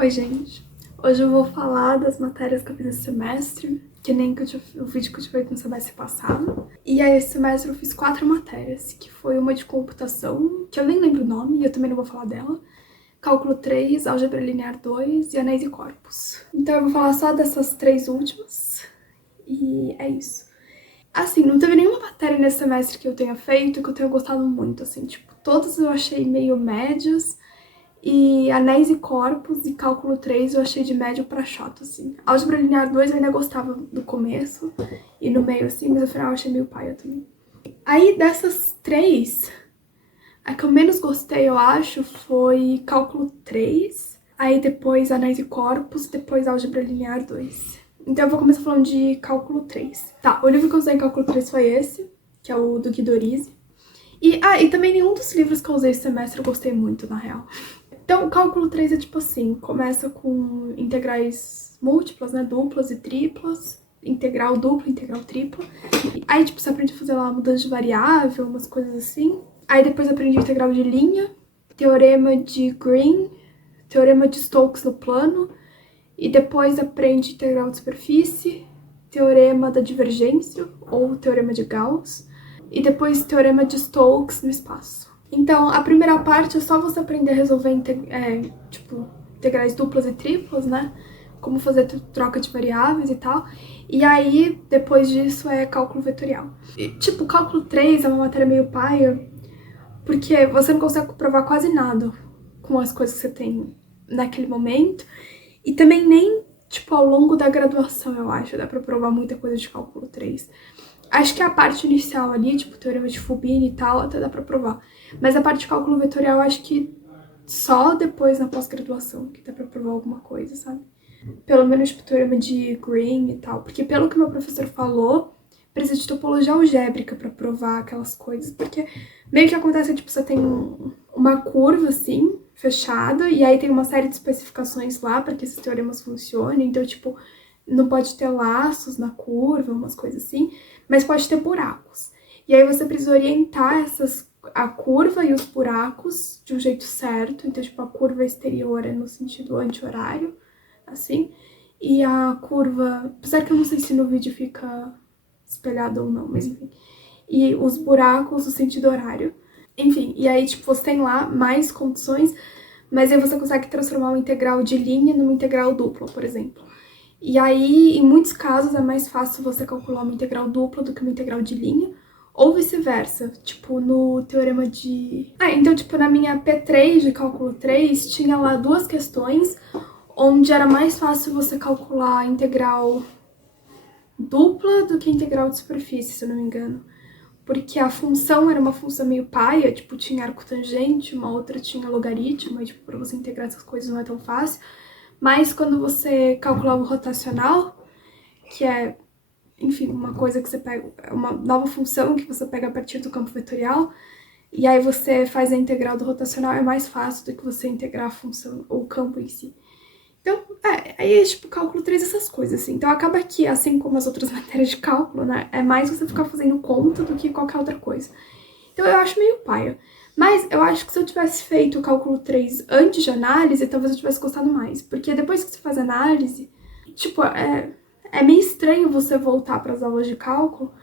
Oi, gente. Hoje eu vou falar das matérias que eu fiz esse semestre, que nem que o vídeo que eu tive no semestre passado. E aí, esse semestre eu fiz 4 matérias, que foi uma de computação, que eu nem lembro o nome, e eu também não vou falar dela, Cálculo 3, Álgebra Linear 2 e Anéis e Corpos. Então eu vou falar só dessas 3 últimas, e é isso. Assim, não teve nenhuma matéria nesse semestre que eu tenha feito que eu tenha gostado muito, assim, tipo, todas eu achei meio médias, e Anéis e Corpos e Cálculo 3 eu achei de médio pra chato, assim. Álgebra Linear 2 eu ainda gostava do começo e no meio, assim, mas no final eu achei meio paia também. Aí, dessas 3, a que eu menos gostei, eu acho, foi Cálculo 3, aí depois Anéis e Corpos, depois Álgebra Linear 2. Então eu vou começar falando de Cálculo 3. Tá, o livro que eu usei em Cálculo 3 foi esse, que é o do Guido Orizzi. E também nenhum dos livros que eu usei esse semestre eu gostei muito, na real. Então, o cálculo 3 é tipo assim, começa com integrais múltiplas, né, duplas e triplas, integral dupla, integral tripla. Aí, tipo, você aprende a fazer lá mudança de variável, umas coisas assim. Aí depois aprende integral de linha, teorema de Green, teorema de Stokes no plano, e depois aprende integral de superfície, teorema da divergência, ou teorema de Gauss, e depois teorema de Stokes no espaço. Então, a primeira parte é só você aprender a resolver integrais duplas e triplas, né? Como fazer troca de variáveis e tal. E aí, depois disso, é cálculo vetorial. E, tipo, cálculo 3 é uma matéria meio paia, porque você não consegue provar quase nada com as coisas que você tem naquele momento. E também nem, tipo, ao longo da graduação, eu acho, dá pra provar muita coisa de cálculo 3. Acho que a parte inicial ali, tipo, teorema de Fubini e tal, até dá pra provar. Mas a parte de cálculo vetorial, eu acho que só depois na pós-graduação que dá pra provar alguma coisa, sabe? Pelo menos, tipo, teorema de Green e tal. Porque pelo que meu professor falou, precisa de topologia algébrica pra provar aquelas coisas. Porque meio que acontece, tipo, você tem uma curva, assim, fechada, e aí tem uma série de especificações lá pra que esses teoremas funcionem. Então, tipo, não pode ter laços na curva, umas coisas assim, mas pode ter buracos. E aí você precisa orientar a curva e os buracos de um jeito certo. Então, tipo, a curva exterior é no sentido anti-horário, assim, e a curva, apesar que eu não sei se no vídeo fica espelhado ou não, mas enfim, e os buracos no sentido horário. Enfim, e aí, tipo, você tem lá mais condições, mas aí você consegue transformar uma integral de linha numa integral dupla, por exemplo. E aí, em muitos casos, é mais fácil você calcular uma integral dupla do que uma integral de linha, ou vice-versa, tipo, no teorema de... então, tipo, na minha P3 de cálculo 3, tinha lá 2 questões, onde era mais fácil você calcular a integral dupla do que a integral de superfície, se eu não me engano. Porque a função era uma função meio paia, tipo, tinha arco tangente, uma outra tinha logaritmo, e, tipo, pra você integrar essas coisas não é tão fácil. Mas quando você calculava o rotacional, que é, enfim, uma coisa que você pega, uma nova função que você pega a partir do campo vetorial, e aí você faz a integral do rotacional, é mais fácil do que você integrar a função, ou o campo em si. Então, aí é tipo cálculo 3, essas coisas, assim. Então acaba que, assim como as outras matérias de cálculo, né, é mais você ficar fazendo conta do que qualquer outra coisa. Então eu acho meio paia. Mas eu acho que se eu tivesse feito o cálculo 3 antes de análise, talvez eu tivesse gostado mais. Porque depois que você faz análise, tipo, é meio estranho você voltar para as aulas de cálculo,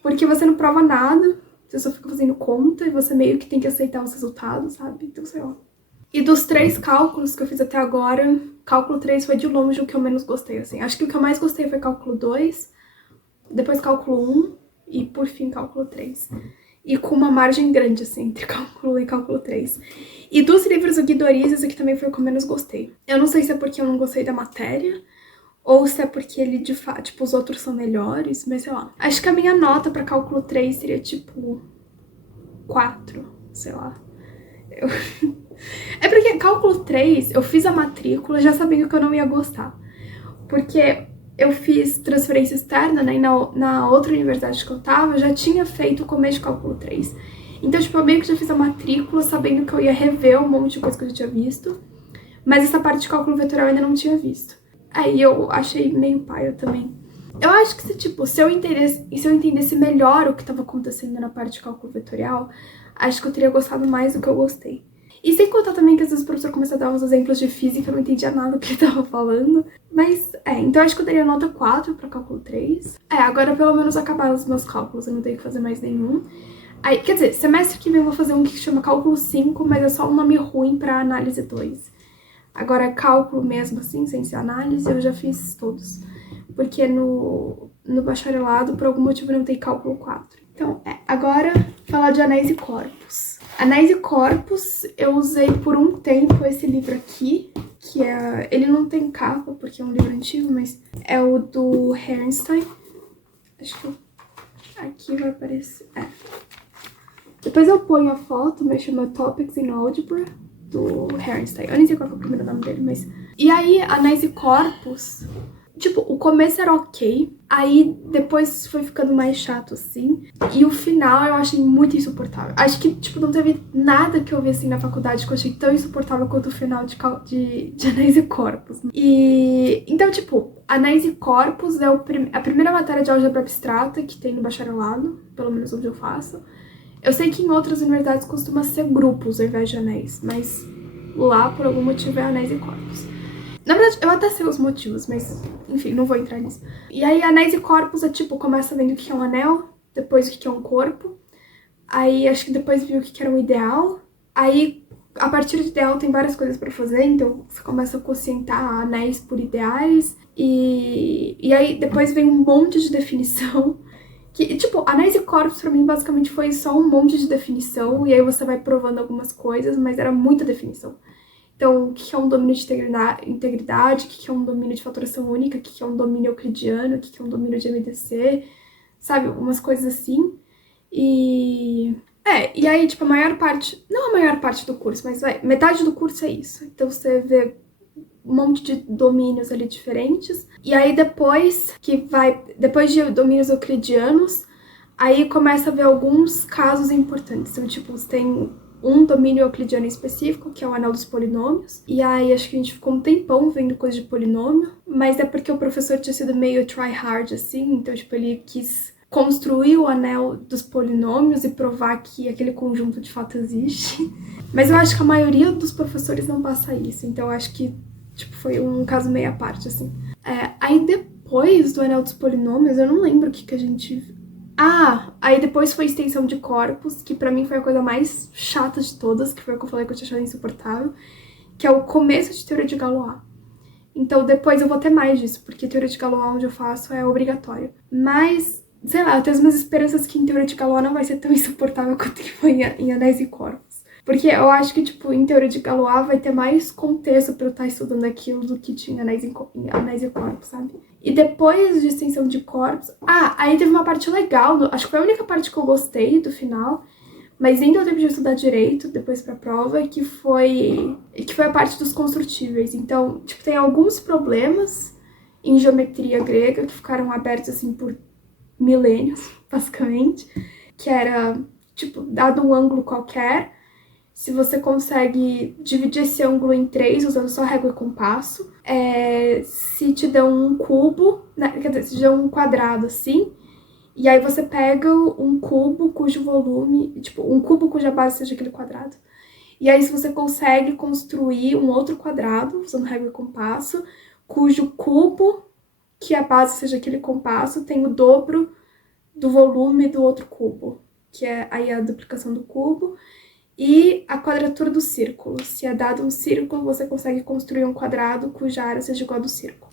porque você não prova nada, você só fica fazendo conta e você meio que tem que aceitar os resultados, sabe? Então, sei lá. E dos 3 cálculos que eu fiz até agora, cálculo 3 foi de longe o que eu menos gostei, assim. Acho que o que eu mais gostei foi cálculo 2, depois cálculo 1 e, por fim, cálculo 3. E com uma margem grande, assim, entre cálculo 1 e cálculo 3. E dos livros do Guido Orizzi, esse aqui também foi o que eu menos gostei. Eu não sei se é porque eu não gostei da matéria, ou se é porque ele, de fato, tipo, os outros são melhores, mas sei lá. Acho que a minha nota pra cálculo 3 seria, tipo, 4, sei lá. É porque cálculo 3, eu fiz a matrícula já sabendo que eu não ia gostar. Porque eu fiz transferência externa, né, e na outra universidade que eu tava, eu já tinha feito o começo de cálculo 3. Então, tipo, eu meio que já fiz a matrícula sabendo que eu ia rever um monte de coisa que eu já tinha visto, mas essa parte de cálculo vetorial eu ainda não tinha visto. Aí eu achei meio paia também. Eu acho que se eu entendesse melhor o que estava acontecendo na parte de cálculo vetorial, acho que eu teria gostado mais do que eu gostei. E sem contar também que às vezes o professor começa a dar uns exemplos de física, eu não entendia nada do que ele tava falando. Mas, então acho que eu daria nota 4 pra cálculo 3. Agora pelo menos acabaram os meus cálculos, eu não tenho que fazer mais nenhum. Aí, quer dizer, semestre que vem eu vou fazer um que chama cálculo 5, mas é só um nome ruim pra análise 2. Agora, cálculo mesmo assim, sem ser análise, eu já fiz todos. Porque no bacharelado, por algum motivo, não tem cálculo 4. Então, agora, falar de anéis e corpos. Anéis e corpos, eu usei por um tempo esse livro aqui, que é... Ele não tem capa, porque é um livro antigo, mas é o do Herrnstein. Acho que aqui vai aparecer... Depois eu ponho a foto, mas chama Topics in Algebra, do Herrnstein. Eu nem sei qual é o primeiro nome dele, mas... E aí, anéis e corpos... Tipo, o começo era ok, aí depois foi ficando mais chato, assim. E o final eu achei muito insuportável. Acho que, tipo, não teve nada que eu vi, assim, na faculdade que eu achei tão insuportável quanto o final de Anéis e Corpos. E... Então, tipo, Anéis e Corpos é a primeira matéria de álgebra abstrata que tem no bacharelado, pelo menos onde eu faço. Eu sei que em outras universidades costuma ser grupos ao invés de anéis, mas lá, por algum motivo, é Anéis e Corpos. Na verdade, eu até sei os motivos, mas, enfim, não vou entrar nisso. E aí, anéis e corpos é tipo, começa vendo o que é um anel, depois o que é um corpo. Aí, acho que depois viu o que era um ideal. Aí, a partir do ideal, tem várias coisas pra fazer, então você começa a quocientar anéis por ideais. E aí, depois vem um monte de definição. Que, tipo, anéis e corpos pra mim, basicamente, foi só um monte de definição. E aí você vai provando algumas coisas, mas era muita definição. Então, o que é um domínio de integridade, o que é um domínio de fatoração única, o que é um domínio euclidiano, o que é um domínio de MDC, sabe? Umas coisas assim. E aí, tipo, a maior parte, não a maior parte do curso, mas metade do curso é isso. Então, você vê um monte de domínios ali diferentes. E aí, depois de domínios euclidianos, aí começa a ver alguns casos importantes. Então, tipo, você tem um domínio euclidiano específico, que é o anel dos polinômios. E aí, acho que a gente ficou um tempão vendo coisa de polinômio. Mas é porque o professor tinha sido meio try-hard, assim. Então, tipo, ele quis construir o anel dos polinômios e provar que aquele conjunto de fato existe. Mas eu acho que a maioria dos professores não passa isso. Então, eu acho que, tipo, foi um caso meio à parte, assim. Aí, depois do anel dos polinômios, eu não lembro o que a gente... aí depois foi extensão de corpos, que pra mim foi a coisa mais chata de todas, que foi o que eu falei que eu tinha achado insuportável, que é o começo de teoria de Galois. Então depois eu vou ter mais disso, porque teoria de Galois onde eu faço é obrigatório. Mas, sei lá, eu tenho as minhas esperanças que em teoria de Galois não vai ser tão insuportável quanto que foi em anéis e corpos. Porque eu acho que, tipo, em teoria de Galois vai ter mais contexto pra eu estar estudando aquilo do que tinha em anéis e corpos, sabe? E depois de extensão de corpos... aí teve uma parte legal, acho que foi a única parte que eu gostei do final, mas nem deu tempo de estudar direito depois pra prova, que foi a parte dos construtíveis. Então, tipo, tem alguns problemas em geometria grega que ficaram abertos, assim, por milênios, basicamente, que era, tipo, dado um ângulo qualquer, se você consegue dividir esse ângulo em 3 usando só régua e compasso, se te dão um cubo, né, quer dizer, se te dão um quadrado assim, e aí você pega um cubo cujo volume, tipo, um cubo cuja base seja aquele quadrado. E aí se você consegue construir um outro quadrado, usando régua e compasso, cujo cubo, que a base seja aquele compasso, tem o dobro do volume do outro cubo, que é aí a duplicação do cubo. E a quadratura do círculo. Se é dado um círculo, você consegue construir um quadrado cuja área seja igual ao do círculo.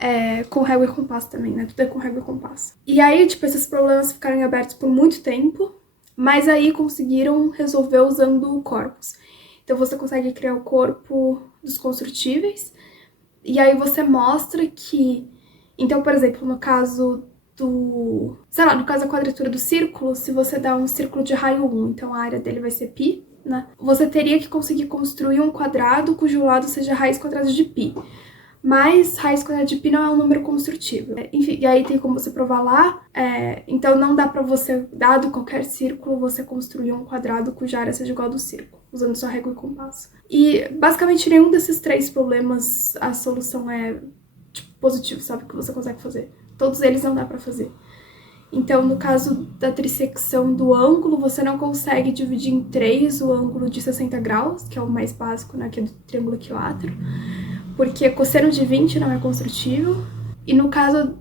Com régua e compasso também, né? Tudo é com régua e compasso. E aí, tipo, esses problemas ficaram abertos por muito tempo, mas aí conseguiram resolver usando corpos. Então você consegue criar o corpo dos construtíveis, e aí você mostra que... Então, por exemplo, no caso no caso da quadratura do círculo, se você dá um círculo de raio 1, então a área dele vai ser π, né? Você teria que conseguir construir um quadrado cujo lado seja raiz quadrada de π. Mas raiz quadrada de π não é um número construtível. Enfim, e aí tem como você provar lá. Então não dá pra você, dado qualquer círculo, você construir um quadrado cuja área seja igual ao do círculo, usando só régua e compasso. E basicamente nenhum desses 3 problemas a solução é, tipo, positiva, sabe? Que você consegue fazer. Todos eles não dá pra fazer. Então, no caso da trissecção do ângulo, você não consegue dividir em 3 o ângulo de 60 graus, que é o mais básico, né, que é do triângulo equilátero, porque cosseno de 20 não é construtível. E no caso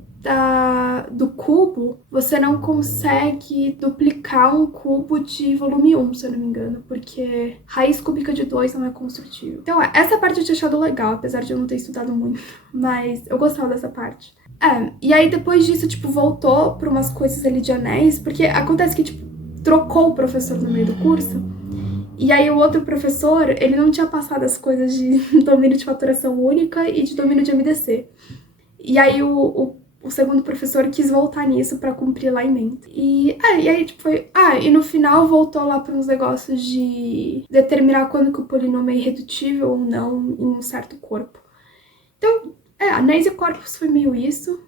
do cubo, você não consegue duplicar um cubo de volume 1, se eu não me engano, porque raiz cúbica de 2 não é construtível. Então, essa parte eu tinha achado legal, apesar de eu não ter estudado muito, mas eu gostava dessa parte. E aí depois disso, tipo, voltou pra umas coisas ali de anéis, porque acontece que, tipo, trocou o professor no meio do curso, e aí o outro professor, ele não tinha passado as coisas de domínio de faturação única e de domínio de MDC. E aí o segundo professor quis voltar nisso pra cumprir lá em mente. E aí, tipo, foi... e no final voltou lá pra uns negócios de determinar quando que o polinômio é irredutível ou não em um certo corpo. Então, anéis e corpos foi meio isso.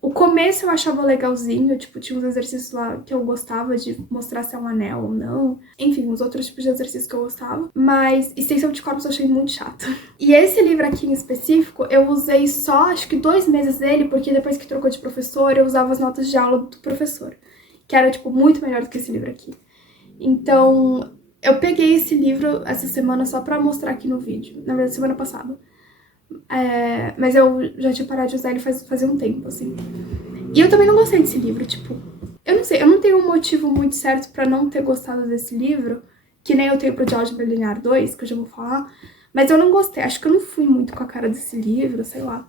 O começo eu achava legalzinho, tipo, tinha uns exercícios lá que eu gostava de mostrar se é um anel ou não. Enfim, uns outros tipos de exercícios que eu gostava. Mas extensão de corpos eu achei muito chato. E esse livro aqui em específico, eu usei só, acho que 2 meses dele, porque depois que trocou de professor, eu usava as notas de aula do professor. Que era, tipo, muito melhor do que esse livro aqui. Então, eu peguei esse livro essa semana só pra mostrar aqui no vídeo. Na verdade, semana passada. Mas eu já tinha parado de usar ele fazia um tempo, assim. E eu também não gostei desse livro, tipo... Eu não sei, eu não tenho um motivo muito certo pra não ter gostado desse livro, que nem eu tenho pro de Álgebra Linear 2, que eu já vou falar, mas eu não gostei, acho que eu não fui muito com a cara desse livro, sei lá.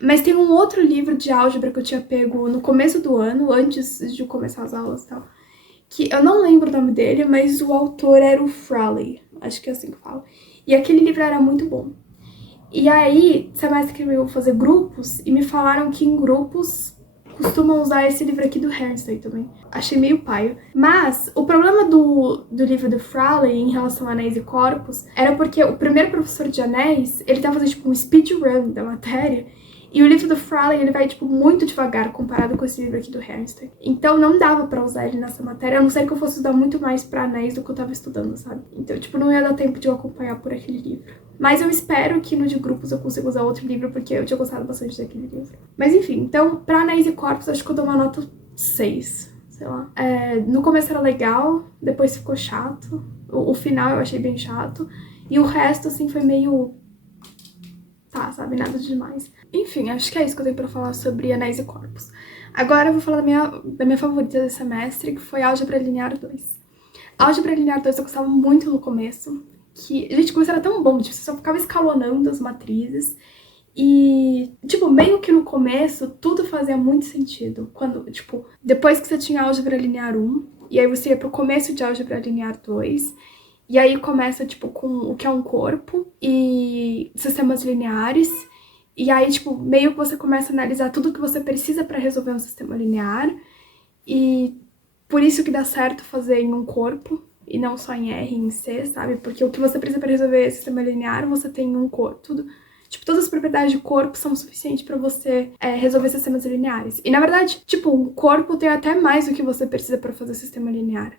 Mas tem um outro livro de álgebra que eu tinha pego no começo do ano, antes de começar as aulas e tal, que eu não lembro o nome dele, mas o autor era o Fraley, acho que é assim que fala. E aquele livro era muito bom. E aí, semestre que eu vou fazer grupos, e me falaram que em grupos costumam usar esse livro aqui do Hermstein também. Achei meio paio. Mas o problema do livro do Fraley em relação a anéis e corpos era porque o primeiro professor de anéis, ele tava fazendo tipo um speedrun da matéria, e o livro do Fraley, ele vai, tipo, muito devagar comparado com esse livro aqui do Hermstein. Então não dava pra usar ele nessa matéria, a não ser que eu fosse estudar muito mais pra anéis do que eu tava estudando, sabe? Então, tipo, não ia dar tempo de eu acompanhar por aquele livro. Mas eu espero que no de grupos eu consiga usar outro livro, porque eu tinha gostado bastante daquele livro. Mas enfim, então, pra anéis e corpos, acho que eu dou uma nota 6, sei lá. No começo era legal, depois ficou chato. O final eu achei bem chato. E o resto, assim, foi meio... tá, sabe? Nada de demais. Enfim, acho que é isso que eu tenho pra falar sobre anéis e corpos. Agora eu vou falar da minha favorita desse semestre, que foi Álgebra Linear 2. Álgebra Linear 2 eu gostava muito no começo, que, gente, o começo era tão bom, tipo, você só ficava escalonando as matrizes, e, tipo, meio que no começo, tudo fazia muito sentido. Quando, tipo, depois que você tinha Álgebra Linear 1, e aí você ia pro começo de Álgebra Linear 2, e aí começa, tipo, com o que é um corpo e sistemas lineares. E aí, tipo, meio que você começa a analisar tudo que você precisa pra resolver um sistema linear. E por isso que dá certo fazer em um corpo e não só em R e em C, sabe? Porque o que você precisa pra resolver sistema linear, você tem em um corpo. Tudo, tipo, todas as propriedades de corpo são suficientes pra você resolver sistemas lineares. E, na verdade, tipo, um corpo tem até mais do que você precisa pra fazer sistema linear.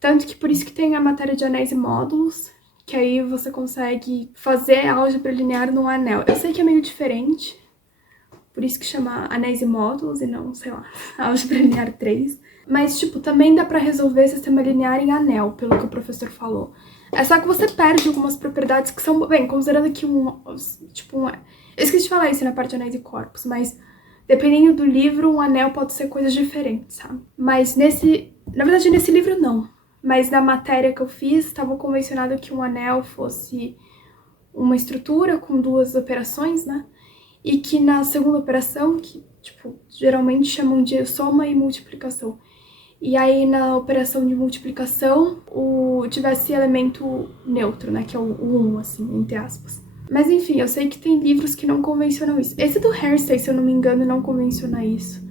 Tanto que por isso que tem a matéria de anéis e módulos, que aí você consegue fazer álgebra linear num anel. Eu sei que é meio diferente, por isso que chama anéis e módulos e não, sei lá, álgebra linear 3. Mas, tipo, também dá pra resolver sistema linear em anel, pelo que o professor falou. É só que você perde algumas propriedades que são... Bem, considerando que eu esqueci de falar isso na parte de anéis e corpos, mas dependendo do livro, um anel pode ser coisas diferentes, sabe? Mas na verdade, nesse livro não. Mas na matéria que eu fiz, estava convencionado que um anel fosse uma estrutura com 2 operações, né? E que na segunda operação, que, tipo, geralmente chamam de soma e multiplicação. E aí, na operação de multiplicação, tivesse elemento neutro, né? Que é o 1, assim, entre aspas. Mas enfim, eu sei que tem livros que não convencionam isso. Esse do Hermstein, se eu não me engano, não convenciona isso.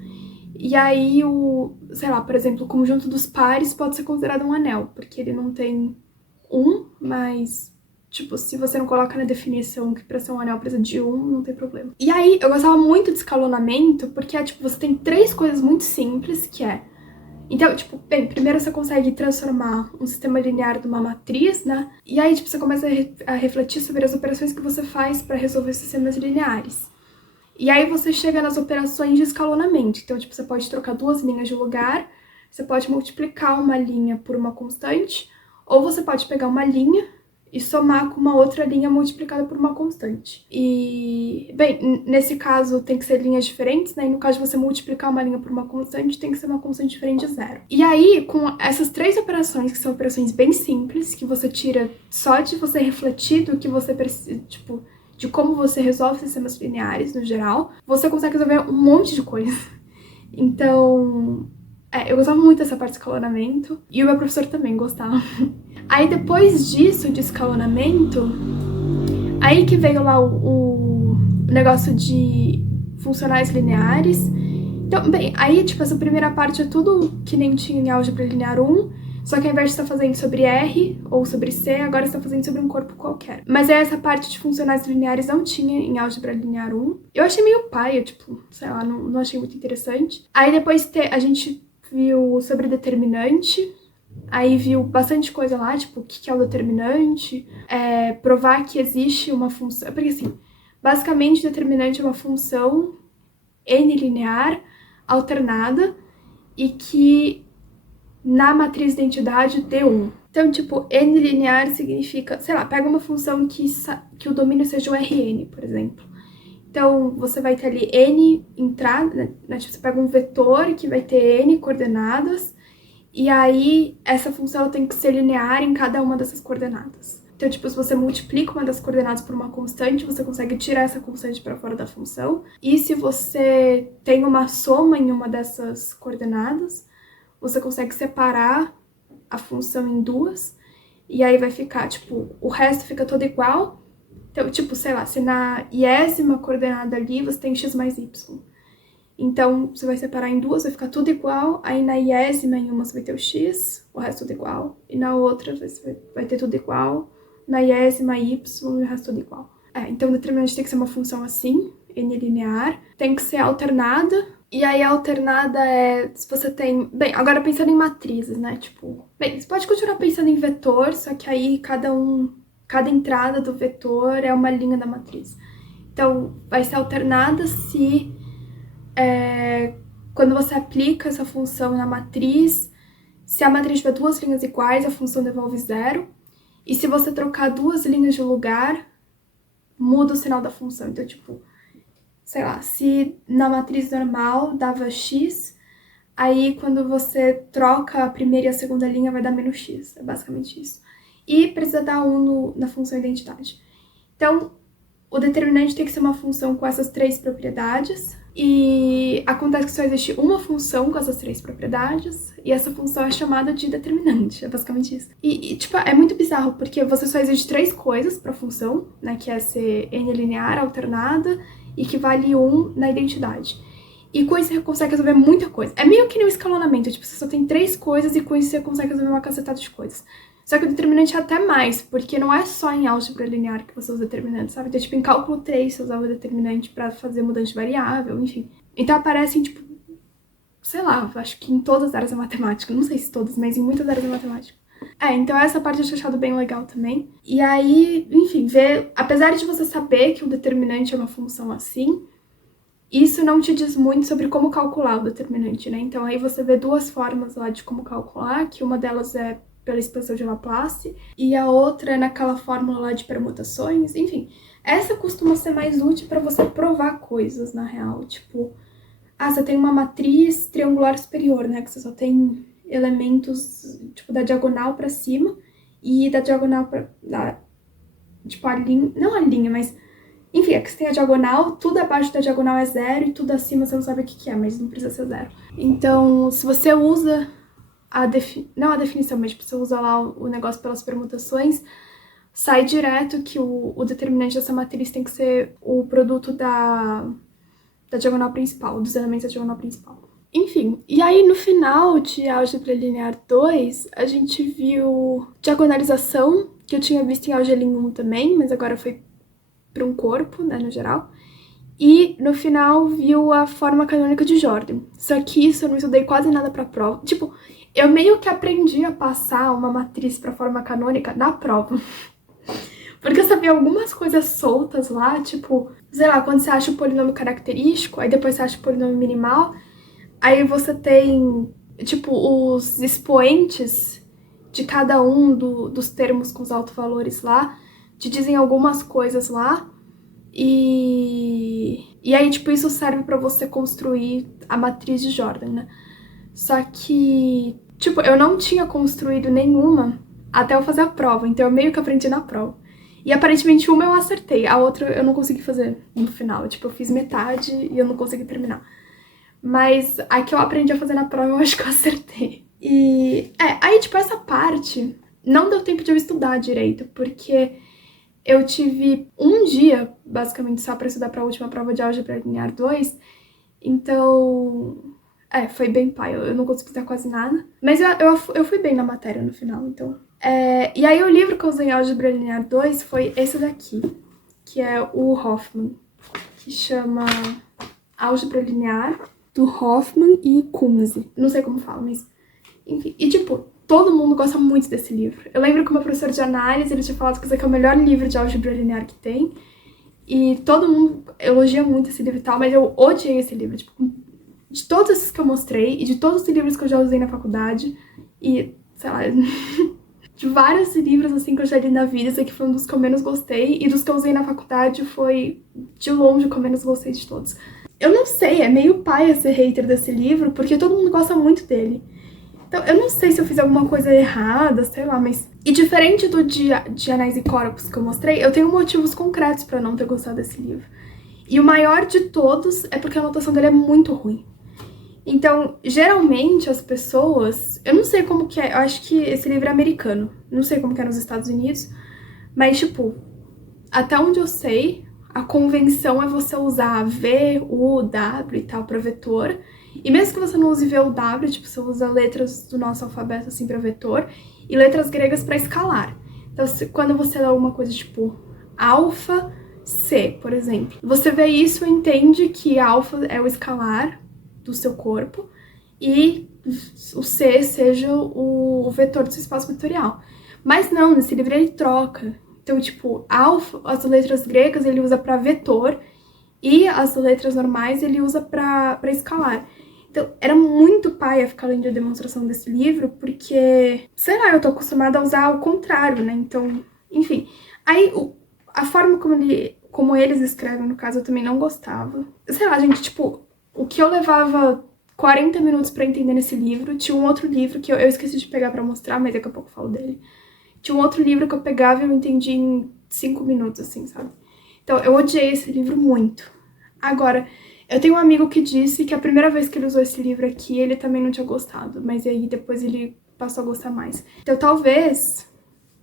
E aí, sei lá, por exemplo, o conjunto dos pares pode ser considerado um anel, porque ele não tem 1, mas, tipo, se você não coloca na definição que pra ser um anel precisa de 1, não tem problema. E aí, eu gostava muito de escalonamento, porque tipo, você tem 3 coisas muito simples, que é... Então, tipo, bem, primeiro você consegue transformar um sistema linear numa matriz, né? E aí, tipo, você começa a refletir sobre as operações que você faz pra resolver sistemas lineares. E aí você chega nas operações de escalonamento. Então, tipo, você pode trocar duas linhas de lugar, você pode multiplicar uma linha por uma constante, ou você pode pegar uma linha e somar com uma outra linha multiplicada por uma constante. E, bem, nesse caso tem que ser linhas diferentes, né? E no caso de você multiplicar uma linha por uma constante, tem que ser uma constante diferente de zero. E aí, com essas três operações, que são operações bem simples, que você tira só de você refletir do que você precisa, tipo, de como você resolve sistemas lineares no geral, você consegue resolver um monte de coisa. Então, eu gostava muito dessa parte de escalonamento, e o meu professor também gostava. Aí depois disso, de escalonamento, aí que veio lá o negócio de funcionais lineares. Então, bem, aí, tipo, essa primeira parte é tudo que nem tinha em álgebra linear 1, só que ao invés de estar fazendo sobre R ou sobre C, agora está fazendo sobre um corpo qualquer. Mas aí essa parte de funcionais lineares não tinha em álgebra linear 1. Eu achei meio paia, tipo, sei lá, não achei muito interessante. Aí depois a gente viu sobre determinante. Aí viu bastante coisa lá, tipo, o que é o determinante, provar que existe uma função... Porque, assim, basicamente, determinante é uma função n linear alternada e que na matriz de identidade dê 1. Então, tipo, n linear significa, sei lá, pega uma função que o domínio seja um Rn, por exemplo. Então, você vai ter ali n entrada, né? Tipo, você pega um vetor que vai ter n coordenadas, e aí, essa função tem que ser linear em cada uma dessas coordenadas. Então, tipo, se você multiplica uma das coordenadas por uma constante, você consegue tirar essa constante para fora da função. E se você tem uma soma em uma dessas coordenadas, você consegue separar a função em duas. E aí vai ficar, tipo, o resto fica todo igual. Então, tipo, sei lá, se na iésima coordenada ali você tem x mais y. Então, você vai separar em duas, vai ficar tudo igual. Aí na iésima, em uma, você vai ter o x, o resto tudo igual. E na outra, você vai ter tudo igual. Na iésima, y, e o resto tudo igual. Então, o determinante tem que ser uma função assim, n linear. Tem que ser alternada. E aí, a alternada se você tem... Bem, agora pensando em matrizes, né? Tipo... Bem, você pode continuar pensando em vetor, só que aí cada entrada do vetor é uma linha da matriz. Então, vai ser alternada se... quando você aplica essa função na matriz, se a matriz tiver duas linhas iguais, a função devolve zero. E se você trocar duas linhas de lugar, muda o sinal da função. Então, tipo, sei lá, se na matriz normal dava x, aí quando você troca a primeira e a segunda linha vai dar menos x. É basicamente isso. E precisa dar 1 na função identidade. Então, o determinante tem que ser uma função com essas três propriedades. E acontece que só existe uma função com essas três propriedades, e essa função é chamada de determinante, é basicamente isso. E tipo, é muito bizarro, porque você só exige três coisas pra função, né, que é ser n linear, alternada, e que vale 1 na identidade. E com isso você consegue resolver muita coisa. É meio que no escalonamento, tipo, você só tem três coisas e com isso você consegue resolver uma cacetada de coisas. Só que o determinante é até mais, porque não é só em álgebra linear que você usa determinante, sabe? Então, tipo, em cálculo 3 você usava determinante pra fazer mudança de variável, enfim. Então aparecem, tipo, sei lá, acho que em todas as áreas da matemática. Não sei se todas, mas em muitas áreas da matemática. Então essa parte eu achei achado bem legal também. E aí, enfim, apesar de você saber que o determinante é uma função assim, isso não te diz muito sobre como calcular o determinante, né? Então aí você vê duas formas lá de como calcular, que uma delas é pela expansão de Laplace, e a outra é naquela fórmula lá de permutações, enfim. Essa costuma ser mais útil para você provar coisas, na real, tipo... você tem uma matriz triangular superior, né, que você só tem elementos, tipo, da diagonal para cima, e da diagonal pra... tipo, a linha... não a linha, mas... Enfim, é que você tem a diagonal, tudo abaixo da diagonal é zero, e tudo acima você não sabe o que é, mas não precisa ser zero. Então, se você usa... não a definição, mas tipo, você usa lá o negócio pelas permutações, sai direto que o determinante dessa matriz tem que ser o produto da diagonal principal, dos elementos da diagonal principal. Enfim, e aí no final de álgebra linear 2, a gente viu diagonalização, que eu tinha visto em Algelin 1 também, mas agora foi para um corpo, né, no geral. E no final viu a forma canônica de Jordan. Só que isso eu não estudei quase nada pra prova. Tipo, eu meio que aprendi a passar uma matriz pra forma canônica na prova. Porque eu sabia algumas coisas soltas lá, tipo, sei lá, quando você acha o polinômio característico, aí depois você acha o polinômio minimal, aí você tem, tipo, os expoentes de cada um dos termos com os autovalores lá, te dizem algumas coisas lá, e aí, tipo, isso serve pra você construir a matriz de Jordan, né? Só que, tipo, eu não tinha construído nenhuma até eu fazer a prova, então eu meio que aprendi na prova. E aparentemente uma eu acertei, a outra eu não consegui fazer no final. Tipo, eu fiz metade e eu não consegui terminar. Mas a que eu aprendi a fazer na prova eu acho que eu acertei. E, aí, tipo, essa parte não deu tempo de eu estudar direito, porque eu tive um dia, basicamente, só pra estudar pra última prova de álgebra linear 2. Então, foi bem pai, eu não consegui estudar quase nada. Mas eu fui bem na matéria no final, então. E aí o livro que eu usei em álgebra linear 2 foi esse daqui, que é o Hoffman, que chama Álgebra Linear, do Hoffman e Kunze. Não sei como fala, mas enfim. E tipo, todo mundo gosta muito desse livro. Eu lembro que o meu professor de análise, ele tinha falado que esse aqui é o melhor livro de álgebra linear que tem. E todo mundo elogia muito esse livro e tal, mas eu odiei esse livro. Tipo, de todos esses que eu mostrei e de todos os livros que eu já usei na faculdade e, sei lá, de vários livros assim que eu já li na vida, esse aqui foi um dos que eu menos gostei e dos que eu usei na faculdade foi de longe o que eu menos gostei de todos. Eu não sei, é meio paia ser hater desse livro, porque todo mundo gosta muito dele. Então, eu não sei se eu fiz alguma coisa errada, sei lá, mas... E diferente do de Anéis e Corpos que eu mostrei, eu tenho motivos concretos pra não ter gostado desse livro. E o maior de todos é porque a anotação dele é muito ruim. Então, geralmente, as pessoas... Eu não sei como que é, eu acho que esse livro é americano. Não sei como que é nos Estados Unidos. Mas, tipo, até onde eu sei, a convenção é você usar V, U, W e tal pra vetor. E mesmo que você não use V ou W, tipo, você usa letras do nosso alfabeto, assim, pra vetor. E letras gregas pra escalar. Então, quando você lê alguma coisa, tipo, alfa, C, por exemplo. Você vê isso e entende que alfa é o escalar do seu corpo e o C seja o vetor do seu espaço vetorial. Mas não, nesse livro ele troca. Então, tipo, alfa, as letras gregas ele usa para vetor e as letras normais ele usa para escalar. Então, era muito paia ficar lendo a demonstração desse livro, porque, sei lá, eu tô acostumada a usar o contrário, né? Então, enfim. Aí, a forma como eles escrevem, no caso, eu também não gostava. Sei lá, gente, tipo, o que eu levava 40 minutos pra entender nesse livro, tinha um outro livro que eu esqueci de pegar pra mostrar, mas daqui a pouco eu falo dele. Tinha um outro livro que eu pegava e eu entendi em 5 minutos, assim, sabe? Então, eu odiei esse livro muito. Agora, eu tenho um amigo que disse que a primeira vez que ele usou esse livro aqui, ele também não tinha gostado, mas aí depois ele passou a gostar mais. Então, talvez,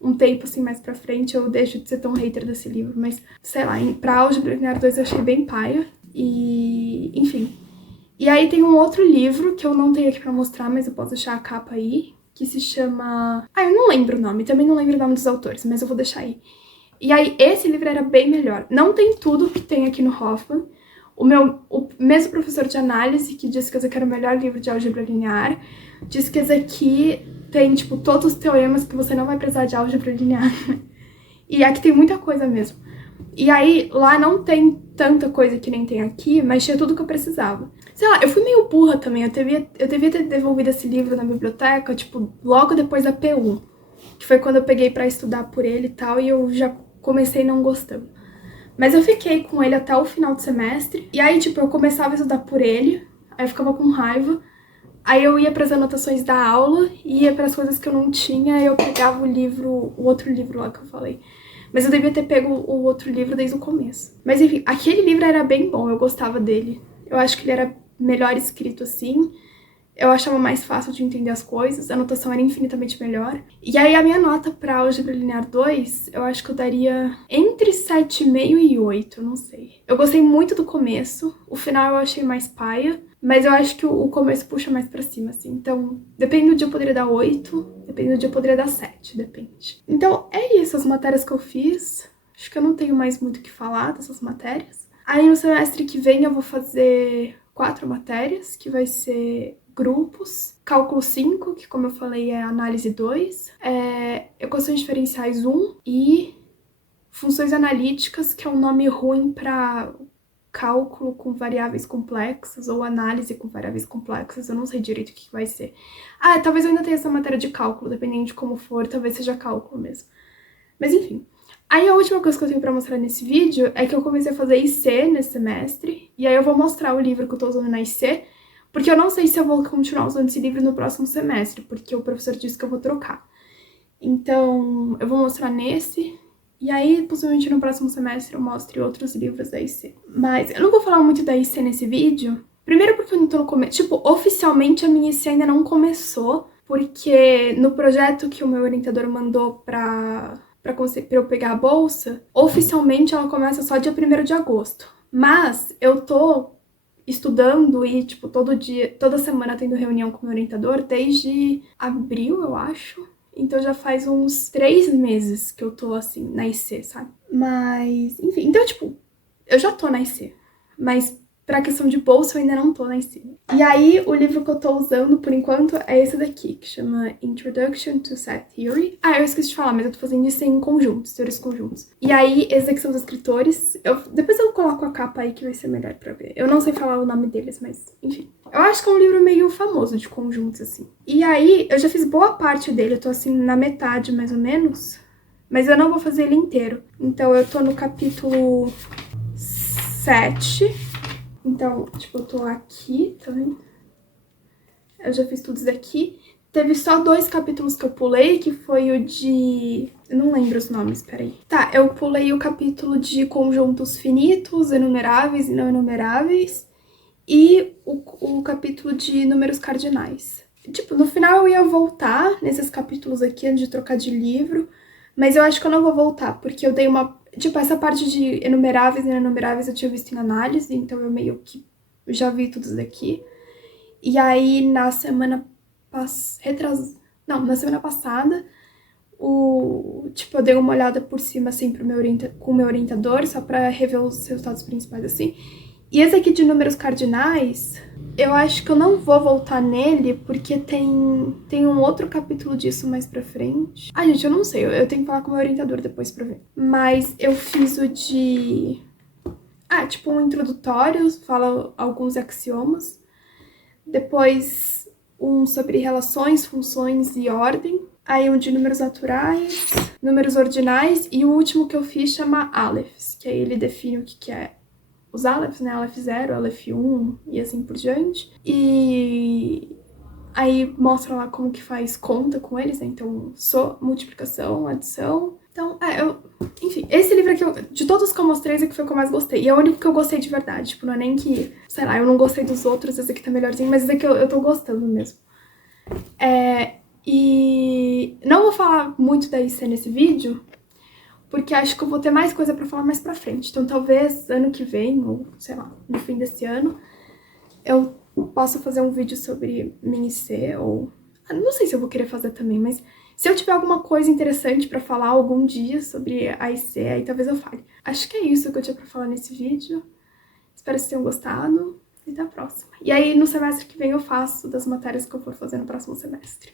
um tempo assim mais pra frente, eu deixo de ser tão hater desse livro, mas, sei lá, pra Álgebra Linear 2 eu achei bem paia, e, enfim. E aí tem um outro livro que eu não tenho aqui pra mostrar, mas eu posso deixar a capa aí, que se chama... eu não lembro o nome, também não lembro o nome dos autores, mas eu vou deixar aí. E aí, esse livro era bem melhor. Não tem tudo que tem aqui no Hoffman. O mesmo professor de análise, que disse que esse aqui era o melhor livro de álgebra linear, disse que esse aqui tem, tipo, todos os teoremas que você não vai precisar de álgebra linear. E aqui tem muita coisa mesmo. E aí, lá não tem tanta coisa que nem tem aqui, mas tinha tudo que eu precisava. Sei lá, eu fui meio burra também, eu devia ter devolvido esse livro na biblioteca, tipo, logo depois da P1, que foi quando eu peguei pra estudar por ele e tal, e eu já comecei não gostando. Mas eu fiquei com ele até o final do semestre, e aí, tipo, eu começava a estudar por ele, aí eu ficava com raiva, aí eu ia pras anotações da aula, ia pras coisas que eu não tinha, eu pegava o outro livro lá que eu falei. Mas eu devia ter pego o outro livro desde o começo. Mas enfim, aquele livro era bem bom, eu gostava dele. Eu acho que ele era melhor escrito assim. Eu achava mais fácil de entender as coisas, a anotação era infinitamente melhor. E aí a minha nota pra Álgebra Linear 2, eu acho que eu daria entre 7,5 e 8, não sei. Eu gostei muito do começo, o final eu achei mais paia, mas eu acho que o começo puxa mais pra cima, assim. Então, depende do dia eu poderia dar 8, depende do dia eu poderia dar 7, depende. Então, é isso, as matérias que eu fiz. Acho que eu não tenho mais muito o que falar dessas matérias. Aí no semestre que vem eu vou fazer 4 matérias, que vai ser grupos, cálculo 5, que como eu falei é análise 2, equações diferenciais 1 e funções analíticas, que é um nome ruim para cálculo com variáveis complexas ou análise com variáveis complexas, eu não sei direito o que vai ser. Ah, talvez eu ainda tenha essa matéria de cálculo, dependendo de como for, talvez seja cálculo mesmo. Mas enfim. Aí a última coisa que eu tenho pra mostrar nesse vídeo é que eu comecei a fazer IC nesse semestre, e aí eu vou mostrar o livro que eu tô usando na IC, porque eu não sei se eu vou continuar usando esse livro no próximo semestre, porque o professor disse que eu vou trocar. Então, eu vou mostrar nesse, e aí, possivelmente no próximo semestre eu mostre outros livros da IC. Mas eu não vou falar muito da IC nesse vídeo, primeiro porque eu não tô no começo, tipo, oficialmente a minha IC ainda não começou, porque no projeto que o meu orientador mandou pra eu pegar a bolsa, oficialmente ela começa só dia 1º de agosto. Mas eu tô estudando e, tipo, todo dia, toda semana tendo reunião com o meu orientador desde abril, eu acho. Então já faz uns 3 meses que eu tô, assim, na IC, sabe? Mas, enfim, então, tipo, eu já tô na IC. Mas pra questão de bolsa eu ainda não tô na IC. E aí, o livro que eu tô usando, por enquanto, é esse daqui, que chama Introduction to Set Theory. Ah, eu esqueci de falar, mas eu tô fazendo isso em conjuntos, teorias conjuntos. E aí, esses aqui são os escritores. Depois eu coloco a capa aí, que vai ser melhor pra ver. Eu não sei falar o nome deles, mas, enfim. Eu acho que é um livro meio famoso de conjuntos, assim. E aí, eu já fiz boa parte dele, eu tô, assim, na metade, mais ou menos. Mas eu não vou fazer ele inteiro. Então, eu tô no capítulo 7. Então, tipo, eu tô aqui, tá vendo? Eu já fiz tudo isso daqui. Teve só 2 capítulos que eu pulei, que foi o de... Eu não lembro os nomes, peraí. Tá, eu pulei o capítulo de conjuntos finitos, enumeráveis e não enumeráveis. E o capítulo de números cardinais. Tipo, no final eu ia voltar nesses capítulos aqui antes de trocar de livro. Mas eu acho que eu não vou voltar, porque eu dei uma... Tipo, essa parte de enumeráveis e não enumeráveis eu tinha visto em análise, então eu meio que já vi tudo isso daqui. E aí, na semana na semana passada, tipo, eu dei uma olhada por cima, assim, com o meu orientador, só pra rever os resultados principais, assim. E esse aqui de números cardinais, eu acho que eu não vou voltar nele, porque tem um outro capítulo disso mais pra frente. Ah, gente, eu não sei, eu tenho que falar com o meu orientador depois pra ver. Mas eu fiz o de... Ah, tipo um introdutório, fala alguns axiomas. Depois um sobre relações, funções e ordem. Aí um de números naturais, números ordinais. E o último que eu fiz chama Alephs, que aí ele define o que é os Alephs, né? Aleph 0, Aleph 1 e assim por diante. E aí mostra lá como que faz conta com eles, né? Então, multiplicação, adição. Então, enfim, esse livro aqui, de todos que eu mostrei, esse aqui foi o que eu mais gostei. E é o único que eu gostei de verdade. Tipo, não é nem que, sei lá, eu não gostei dos outros, esse aqui tá melhorzinho, mas esse aqui eu tô gostando mesmo. E não vou falar muito da IC nesse vídeo, porque acho que eu vou ter mais coisa pra falar mais pra frente. Então, talvez ano que vem, ou sei lá, no fim desse ano, eu possa fazer um vídeo sobre minha IC, ou... Não sei se eu vou querer fazer também, mas se eu tiver alguma coisa interessante pra falar algum dia sobre a IC, aí talvez eu fale. Acho que é isso que eu tinha pra falar nesse vídeo. Espero que vocês tenham gostado e até a próxima. E aí, no semestre que vem, eu faço das matérias que eu for fazer no próximo semestre.